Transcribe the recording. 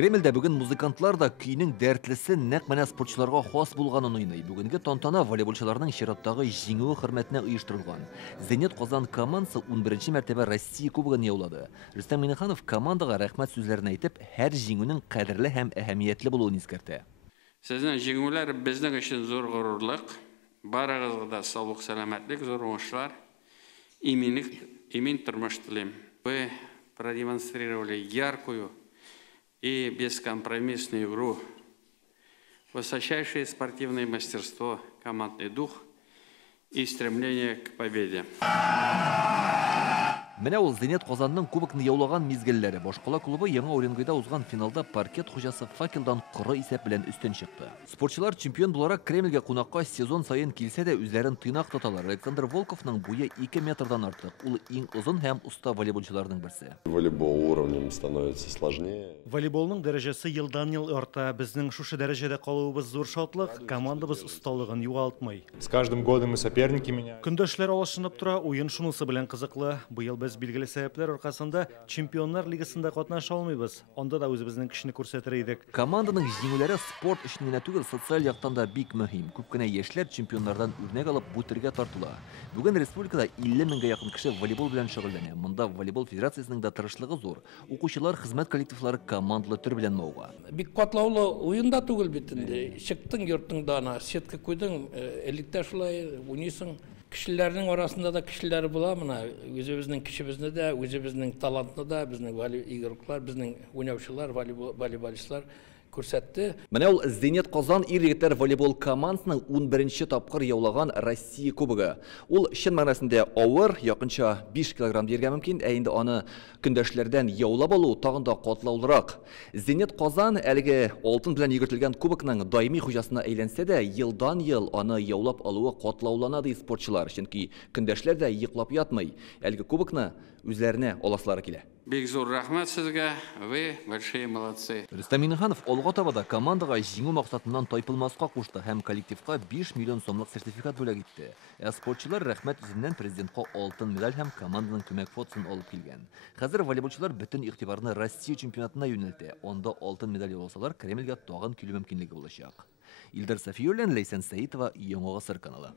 Кремльдә бүген музыкантлар да көйнең дәртлесе нәкъ менә спортчыларга хас булганын уйный. Бүгенге тантана волейболчыларның чираттагы җиңүе хөрмәтенә оештырылган. Зенит Казан командасы 11нче мәртәбә Россия кубогын яулады. Рөстәм Миннеханов командага рәхмәт сүзләрен әйтеп, һәр җиңүнең кадерле һәм әһәмиятле булуын искәртә. Сезнең җиңүләр безнең өчен зур горурлык. Барыгызга да саулык, сәламәтлек, зур уңышлар, имин тормыш телим. Вы продемонстрировали яркую и бескомпромиссную игру, высочайшее спортивное мастерство, командный дух и стремление к победе. Менә ул Зенит Казанның кубокны яулаган мизгелләре. Башкала клубы яңа Уренгойда узган финалда паркет хуҗасы Факелдан коры исәп белән үстен чыкты. Спортчылар чемпион буларак Кремльгә кунакка сезон сайын килсә дә үзләрен тыйнак тоталар. Александр Волковның буе 2 метрдан артык. Ул иң озын һәм уста волейболчыларның берсе. Волейбол уровнем становится сложнее. Волейболның дәрәҗәсе елдан-ел арта. Безнең шушы дәрәҗәдә калуыбыз зур шатлык, командабыз осталыгын югалтмый. С каждым годом и соперники меняют. Көндәшләр алышынып тора, уен шунысы белән кызыклы. Быел без билгеле сәбәпләр аркасында Чемпионнар лигасында катнаша алмыйбыз. Анда да үзебезнең көчне күрсәтер идек. Команданың җиңүләре спорт өчен генә түгел, социаль яктан да бик мөһим. Күп кенә яшьләр чемпионнардан үрнәк алып бу төргә тартыла. Бүген республикада 50 меңгә якын кеше волейбол белән шөгыльләнә. Монда волейбол федерациясенең да тырышлыгы зур. Укучылар хезмәт коллективлары командалы төр белән мауга. Бик катлаулы уенда түгел бит инде. Чыктың йортың дана, сетка куйдың, электә шулай уйныйсың. Кешеләрнең арасында да кешеләр була, менә үзебезнең кешебезне дә, үзебезнең талантны да, безнең игроклар, безнең уйнаучылар, волейболистлар күрсәтте. Менә ул Зенит Казан ир-егетләр волейбол командасының 11нче тапкыр яулаган Россия кубогы. Ул чын мәгънәсендә авыр, якынча 5 кг дияргә мөмкин, ә инде аны көндәшләрдән яулап алу тагын да катлаулырак. Зенит Казан әлеге алтын белән йөгертелгән кубокның даими хуҗасына әйләнсә дә, елдан-ел аны яулап алуы катлаулана ди спортчылар, чөнки көндәшләр дә йоклап ятмый. Әлеге кубокны үзләренә аласлары килә. Бик зур рәхмәт сезгә, вы большие молодцы. Рөстәм Миннеханов алга таба да командага җиңү максатыннан тайпылмаска кушты һәм коллективка 5 миллион сомлык сертификат бүләк итте. Спортчылар рәхмәт үзеннән президентка алтын медаль һәм команданың күмәк фотосын алып килгән. Хәзер волейболчылар бөтен игътибарны Россия чемпионатына юнәлтә. Анда алтын медаль яуласалар, Кремльгә тагын килү мөмкинлеге булачак. Илдар Сафиуллин, Лейсан Саитова, Яңа Гасыр каналы.